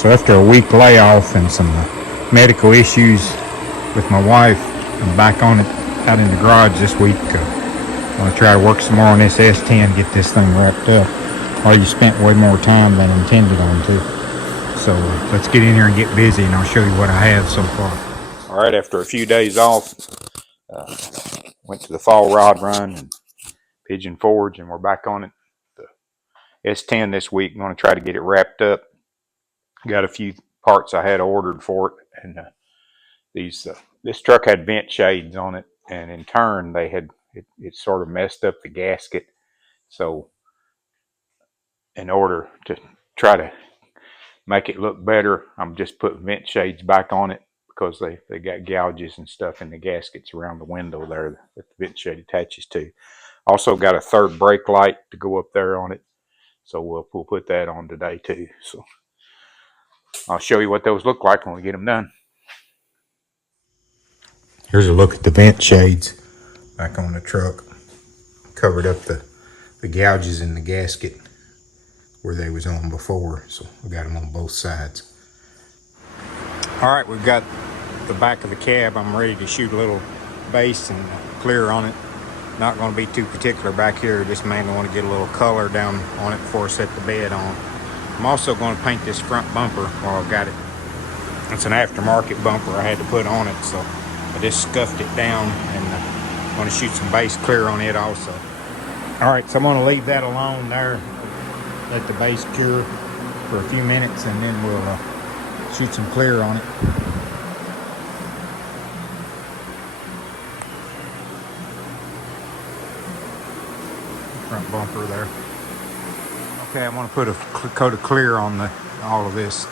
So after a week layoff and some medical issues with my wife, I'm back on it out in the garage this week. I'm going to try to work some more on this S10, get this thing wrapped up. Well, you spent way more time than intended on to. So let's get in here and get busy, and I'll show you what I have so far. All right, after a few days off, went to the fall rod run and pigeon forge, and we're back on it. The S10 this week. I'm going to try to get it wrapped up. Got a few parts I had ordered for it, and this truck had vent shades on it, and in turn they had it sort of messed up the gasket. So in order to try to make it look better, I'm just putting vent shades back on it because they got gouges and stuff in the gaskets around the window there that the vent shade attaches to. Also got a third brake light to go up there on it, so we'll put that on today too. So I'll show you what those look like when we get them done. Here's a look at the vent shades back on the truck. Covered up the gouges in the gasket where they was on before, so we got them on both sides. All right, we've got the back of the cab. I'm ready to shoot a little base and clear on it. Not going to be too particular back here, just mainly want to get a little color down on it before I set the bed on. I'm also going to paint this front bumper while I've got it. It's an aftermarket bumper I had to put on it, so I just scuffed it down and I'm going to shoot some base clear on it also. All right, so I'm going to leave that alone there, let the base cure for a few minutes, and then we'll shoot some clear on it. Front bumper there. Okay, I want to put a coat of clear on all of this.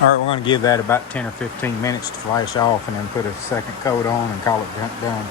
All right, we're going to give that about 10 or 15 minutes to flash off and then put a second coat on and call it done.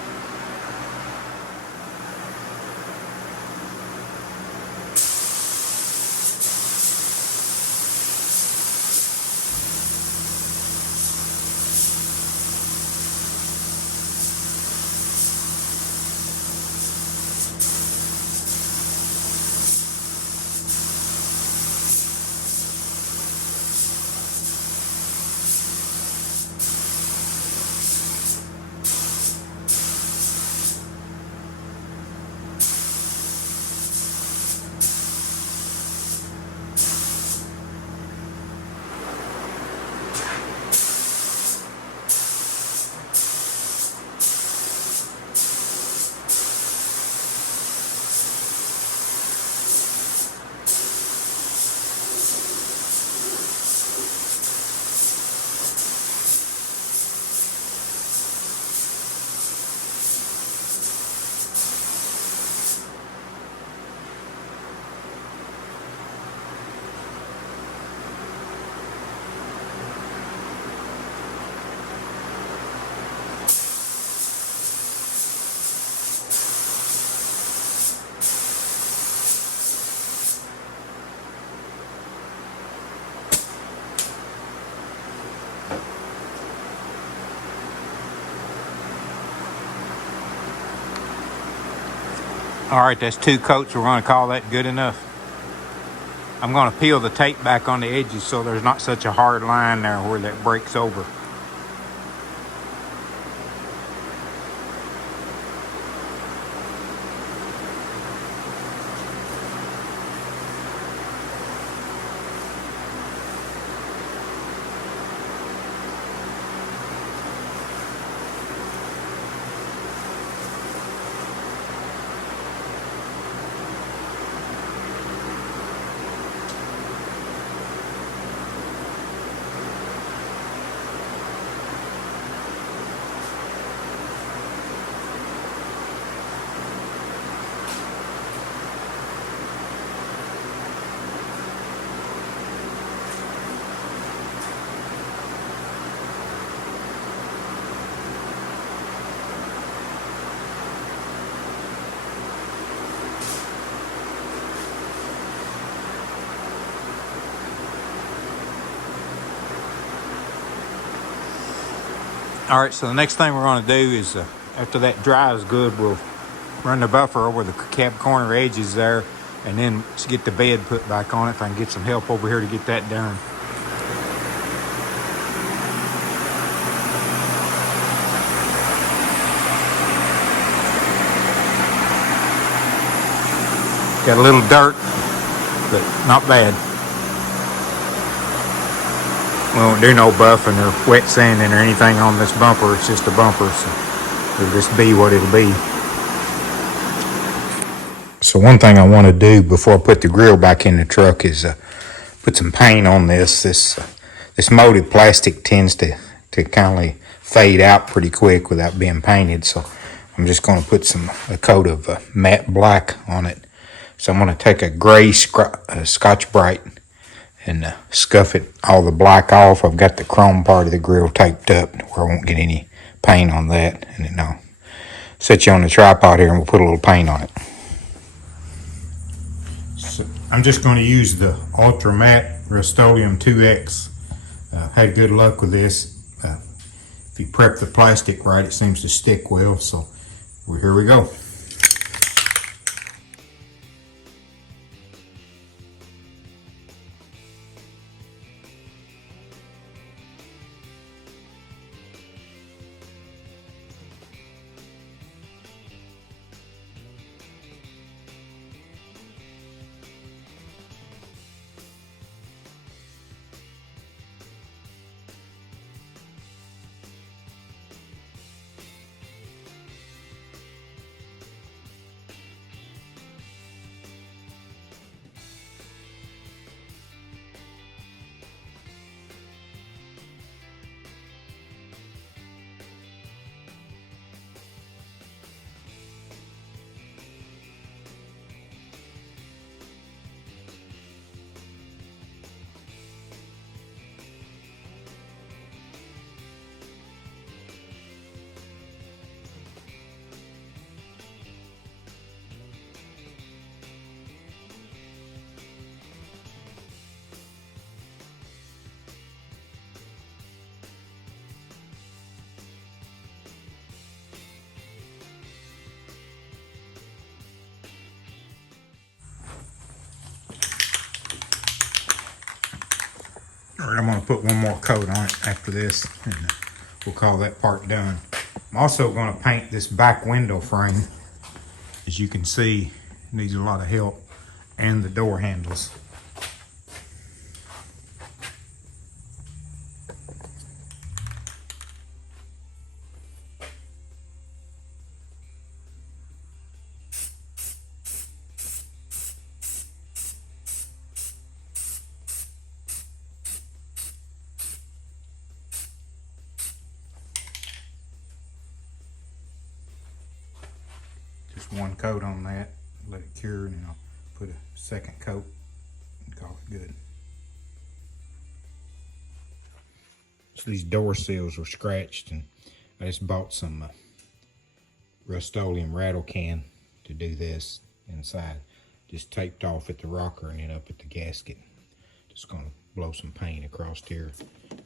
All right, that's 2 coats. We're going to call that good enough. I'm going to peel the tape back on the edges so there's not such a hard line there where that breaks over. All right, so the next thing we're going to do is, after that dries good, we'll run the buffer over the cab corner edges there, and then get the bed put back on it. If I can get some help over here to get that done. Got a little dirt, but not bad. We won't do no buffing or wet sanding or anything on this bumper. It's just a bumper, so it'll just be what it'll be. So one thing I want to do before I put the grill back in the truck is put some paint on this. This molded plastic tends to kind of fade out pretty quick without being painted. So I'm just going to put a coat of matte black on it. So I'm going to take a gray Scotch-Brite and scuff all the black off. I've got the chrome part of the grill taped up where I won't get any paint on that. And then I'll set you on the tripod here and we'll put a little paint on it. So I'm just going to use the Ultra Matte Rust-Oleum 2X. Had good luck with this. If you prep the plastic right, it seems to stick well. So here we go. All right, I'm going to put one more coat on it after this, and we'll call that part done. I'm also going to paint this back window frame. As you can see, it needs a lot of help, and the door handles. Just one coat on that, let it cure, and then I'll put a second coat and call it good. So these door seals were scratched, and I just bought some Rust-Oleum rattle can to do this inside. Just taped off at the rocker and then up at the gasket. Just going to blow some paint across here.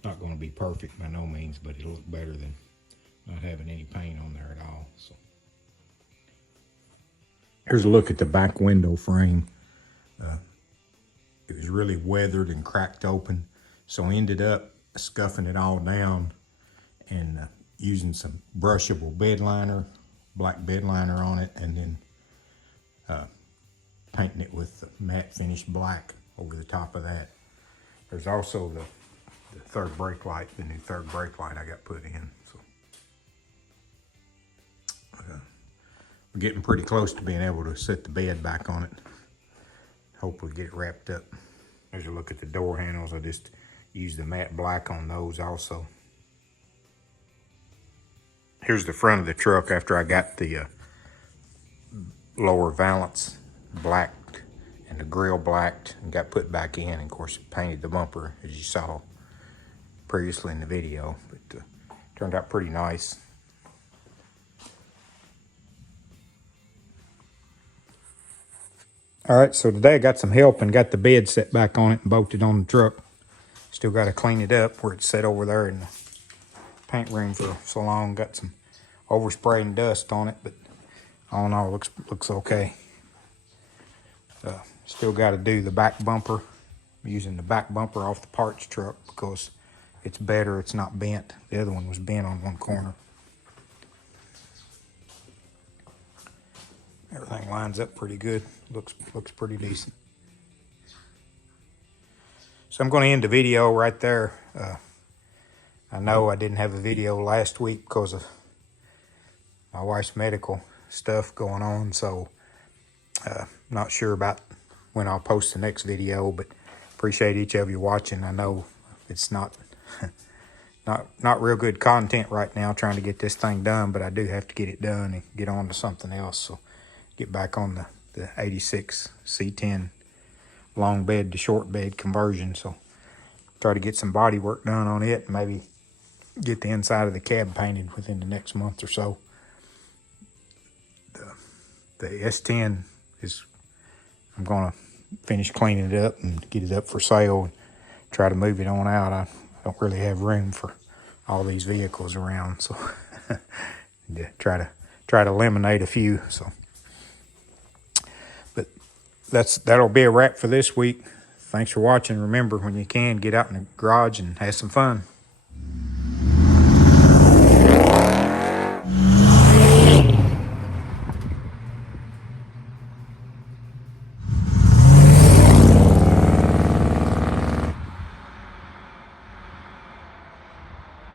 Not going to be perfect by no means, but it'll look better than not having any paint on there at all. So Here's a look at the back window frame. It was really weathered and cracked open, so I ended up scuffing it all down and using some brushable bed liner, black bed liner on it, and then painting it with matte finished black over the top of that. There's also the third brake light, the new third brake light I got put in. So we're getting pretty close to being able to set the bed back on it. Hopefully get it wrapped up. There's a look at the door handles. I just used the matte black on those also. Here's the front of the truck after I got the lower valance blacked and the grill blacked and got put back in. And of course, painted the bumper as you saw previously in the video, but turned out pretty nice. All right, so today I got some help and got the bed set back on it and bolted on the truck. Still got to clean it up where it's set over there in the paint room for so long. Got some overspray and dust on it, but all in all, looks okay. Still got to do the back bumper. I'm using the back bumper off the parts truck because it's better, it's not bent. The other one was bent on one corner. Everything lines up pretty good. Looks pretty decent. So I'm going to end the video right there. I know I didn't have a video last week because of my wife's medical stuff going on, so not sure about when I'll post the next video, but appreciate each of you watching. I know it's not not real good content right now trying to get this thing done, but I do have to get it done and get on to something else. So get back on the 86 C10 long bed to short bed conversion. So try to get some body work done on it and maybe get the inside of the cab painted within the next month or so. The S10 is, I'm gonna finish cleaning it up and get it up for sale and try to move it on out. I don't really have room for all these vehicles around, so try to eliminate a few. So, but that'll be a wrap for this week. Thanks for watching. Remember, when you can, get out in the garage and have some fun.